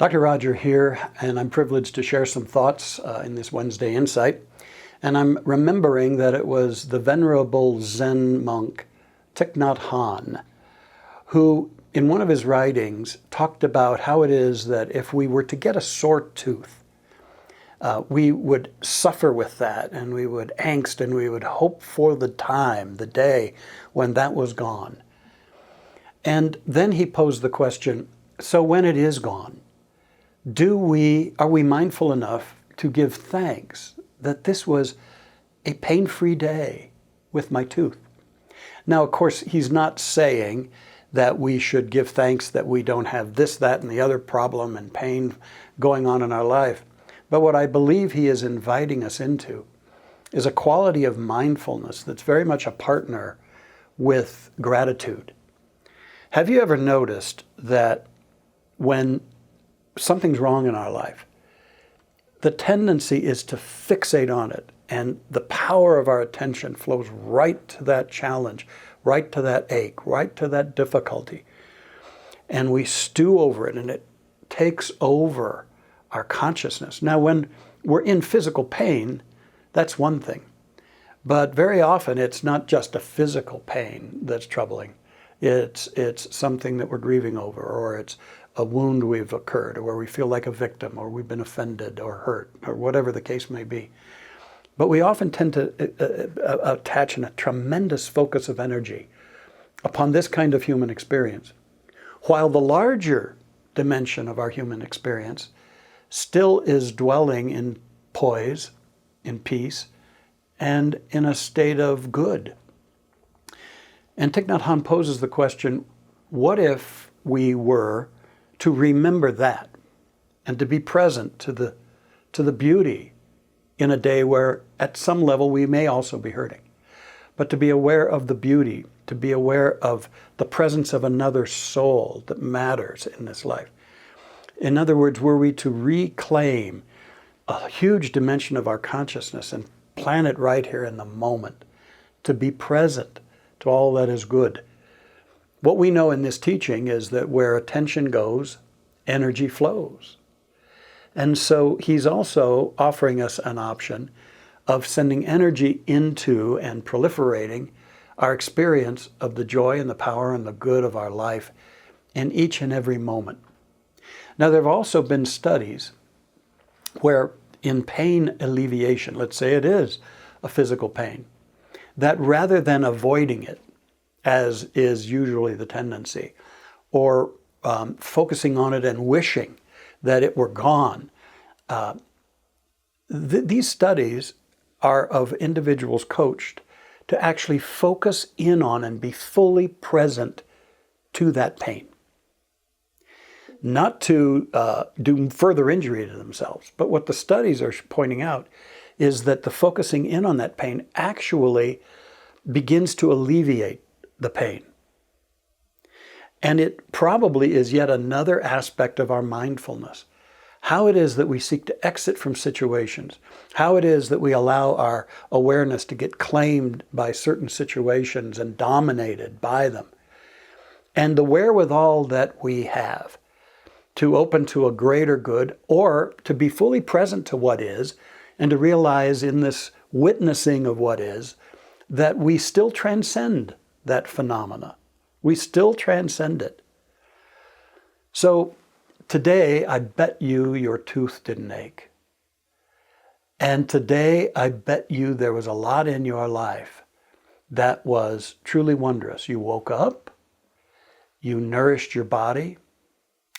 Dr. Roger here, and I'm privileged to share some thoughts in this Wednesday Insight. And I'm remembering that it was the venerable Zen monk, Thich Nhat Hanh, who in one of his writings talked about how it is that if we were to get a sore tooth, we would suffer with that, and we would angst, and we would hope for the time, the day when that was gone. And then he posed the question, so when it is gone, are we mindful enough to give thanks that this was a pain-free day with my tooth? Now, of course, he's not saying that we should give thanks that we don't have this, that, and the other problem and pain going on in our life. But what I believe he is inviting us into is a quality of mindfulness that's very much a partner with gratitude. Have you ever noticed that when something's wrong in our life, the tendency is to fixate on it, and the power of our attention flows right to that challenge, right to that ache, right to that difficulty, and we stew over it, and it takes over our consciousness. Now, when we're in physical pain, that's one thing, but very often it's not just a physical pain that's troubling. It's something that we're grieving over, or it's a wound we've occurred, or where we feel like a victim, or we've been offended or hurt, or whatever the case may be. But we often tend to attach a tremendous focus of energy upon this kind of human experience, while the larger dimension of our human experience still is dwelling in poise, in peace, and in a state of good. And Thich Nhat Hanh poses the question, what if we were to remember that and to be present to the beauty in a day where at some level we may also be hurting, but to be aware of the beauty, to be aware of the presence of another soul that matters in this life. In other words, were we to reclaim a huge dimension of our consciousness and plant it right here in the moment, to be present to all that is good. What we know in this teaching is that where attention goes, energy flows. And so he's also offering us an option of sending energy into and proliferating our experience of the joy and the power and the good of our life in each and every moment. Now, there have also been studies where in pain alleviation, let's say it is a physical pain, that rather than avoiding it, as is usually the tendency, or focusing on it and wishing that it were gone, these studies are of individuals coached to actually focus in on and be fully present to that pain. Not to do further injury to themselves, but what the studies are pointing out is that the focusing in on that pain actually begins to alleviate the pain. And it probably is yet another aspect of our mindfulness. How it is that we seek to exit from situations, how it is that we allow our awareness to get claimed by certain situations and dominated by them. And the wherewithal that we have to open to a greater good, or to be fully present to what is, and to realize in this witnessing of what is, that we still transcend that phenomena. We still transcend it. So today, I bet you your tooth didn't ache. And today, I bet you there was a lot in your life that was truly wondrous. You woke up, you nourished your body,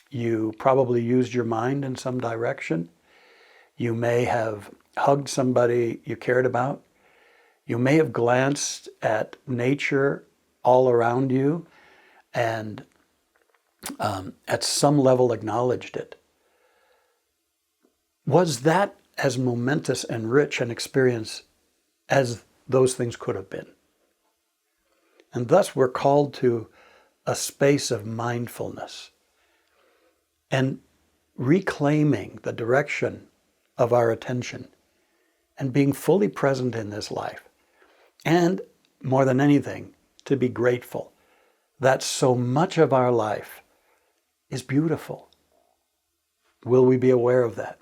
you probably used your mind in some direction, you may have hugged somebody you cared about, you may have glanced at nature all around you and at some level acknowledged it. Was that as momentous and rich an experience as those things could have been? And thus we're called to a space of mindfulness and reclaiming the direction of our attention and being fully present in this life. And more than anything, to be grateful that so much of our life is beautiful. Will we be aware of that?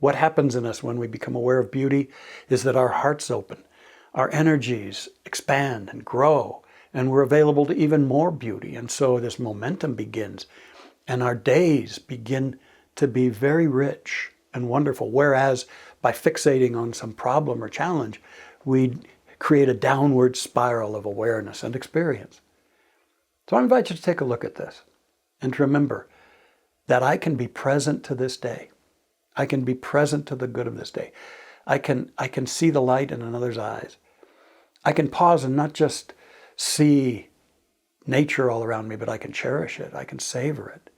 What happens in us when we become aware of beauty is that our hearts open, our energies expand and grow, and we're available to even more beauty. And so this momentum begins, and our days begin to be very rich and wonderful. Whereas by fixating on some problem or challenge, we create a downward spiral of awareness and experience. So I invite you to take a look at this and to remember that I can be present to this day. I can be present to the good of this day. I can see the light in another's eyes. I can pause and not just see nature all around me, but I can cherish it. I can savor it.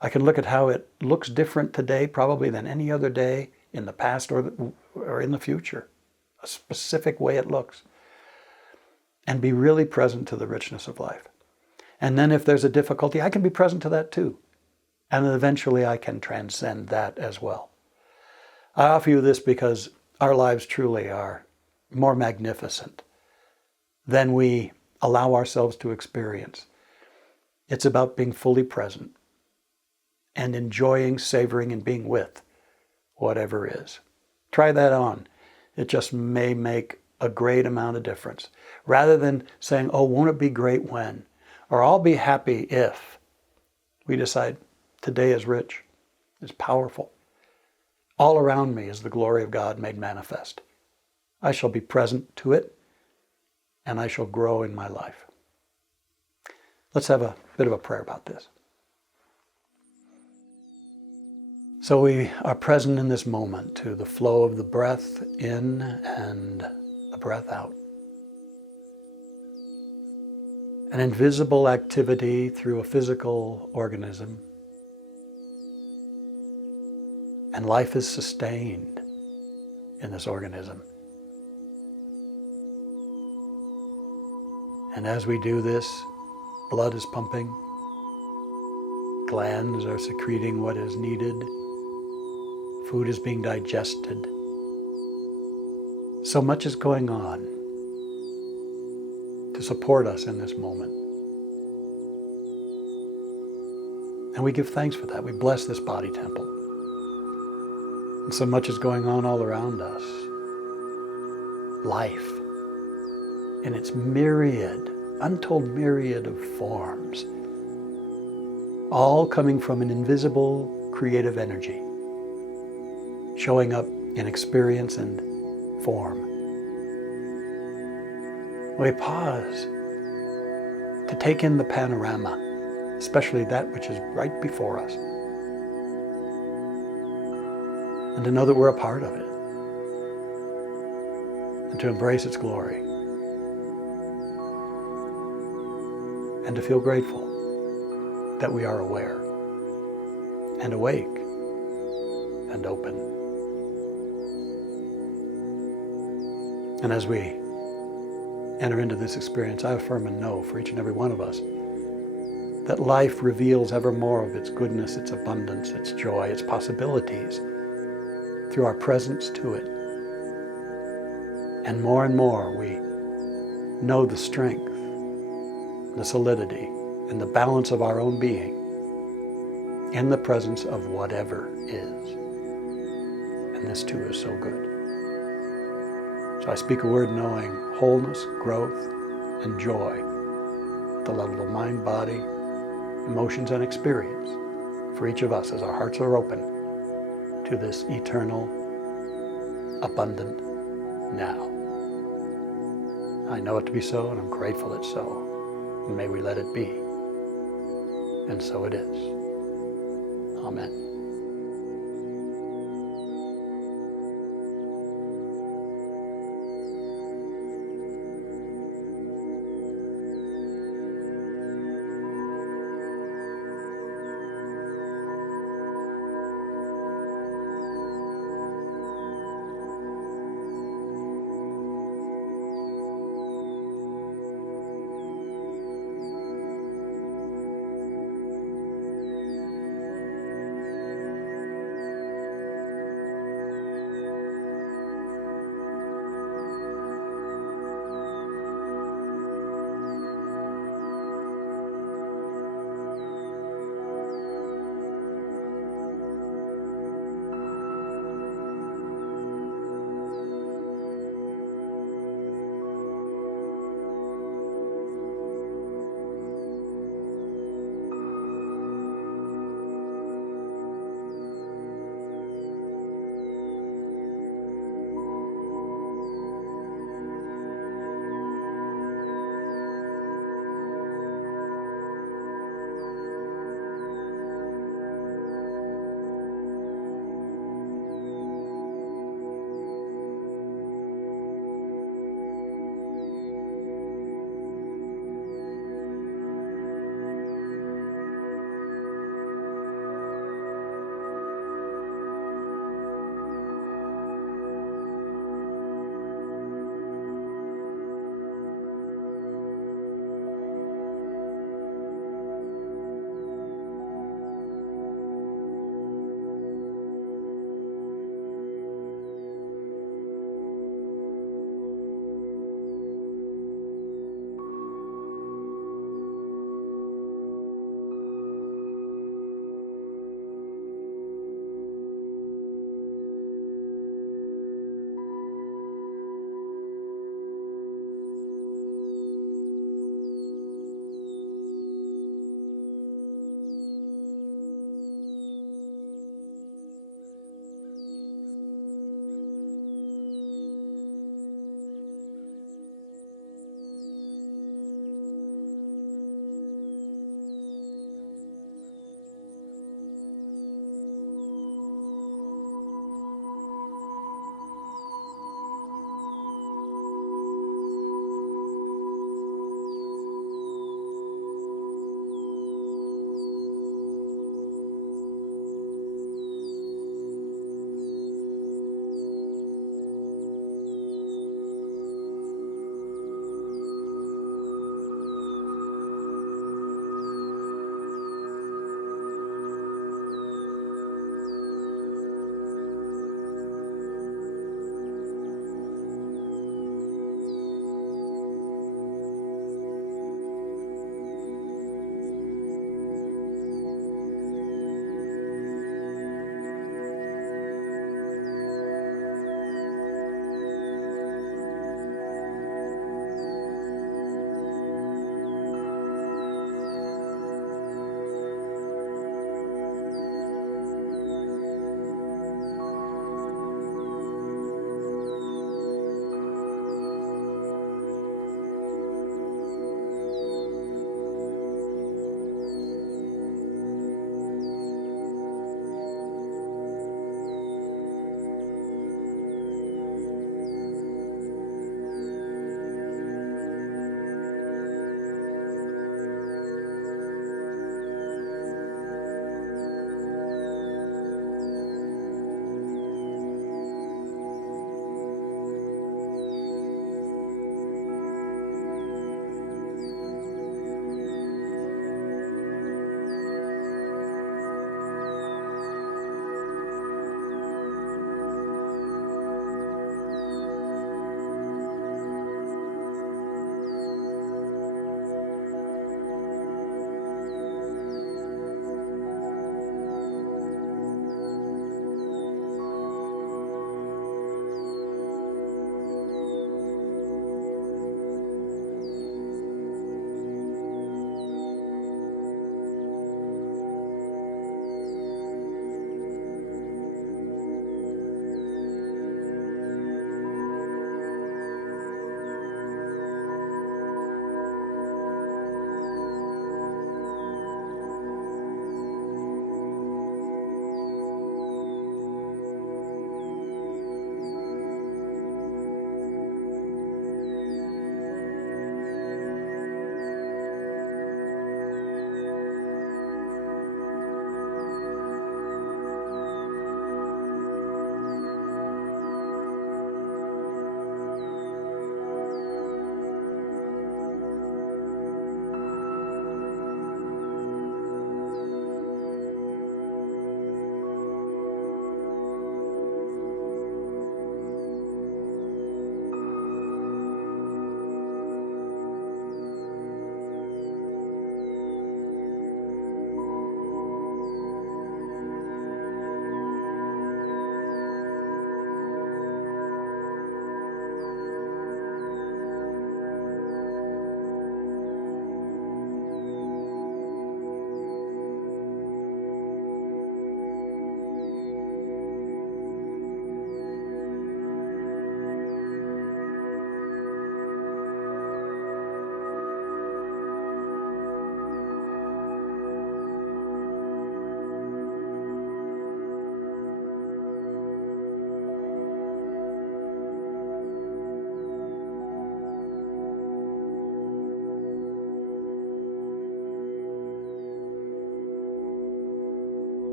I can look at how it looks different today, probably than any other day in the past or in the future. A specific way it looks. And be really present to the richness of life. And then if there's a difficulty, I can be present to that too. And then eventually I can transcend that as well. I offer you this because our lives truly are more magnificent than we allow ourselves to experience. It's about being fully present and enjoying, savoring, and being with whatever is. Try that on. It just may make a great amount of difference. Rather than saying, oh, won't it be great when? Or I'll be happy if. We decide, today is rich, is powerful. All around me is the glory of God made manifest. I shall be present to it, and I shall grow in my life. Let's have a bit of a prayer about this. So we are present in this moment to the flow of the breath in and the breath out. An invisible activity through a physical organism. And life is sustained in this organism. And as we do this, blood is pumping, glands are secreting what is needed, food is being digested. So much is going on to support us in this moment. And we give thanks for that. We bless this body temple. And so much is going on all around us. Life, in its myriad, untold myriad of forms, all coming from an invisible creative energy, showing up in experience and form. We pause to take in the panorama, especially that which is right before us, and to know that we're a part of it, and to embrace its glory, and to feel grateful that we are aware and awake and open. And as we enter into this experience, I affirm and know for each and every one of us that life reveals ever more of its goodness, its abundance, its joy, its possibilities through our presence to it. And more we know the strength, the solidity, and the balance of our own being in the presence of whatever is. And this too is so good. So I speak a word knowing wholeness, growth, and joy at the level of mind, body, emotions, and experience for each of us as our hearts are open to this eternal, abundant now. I know it to be so, and I'm grateful it's so. And may we let it be. And so it is. Amen.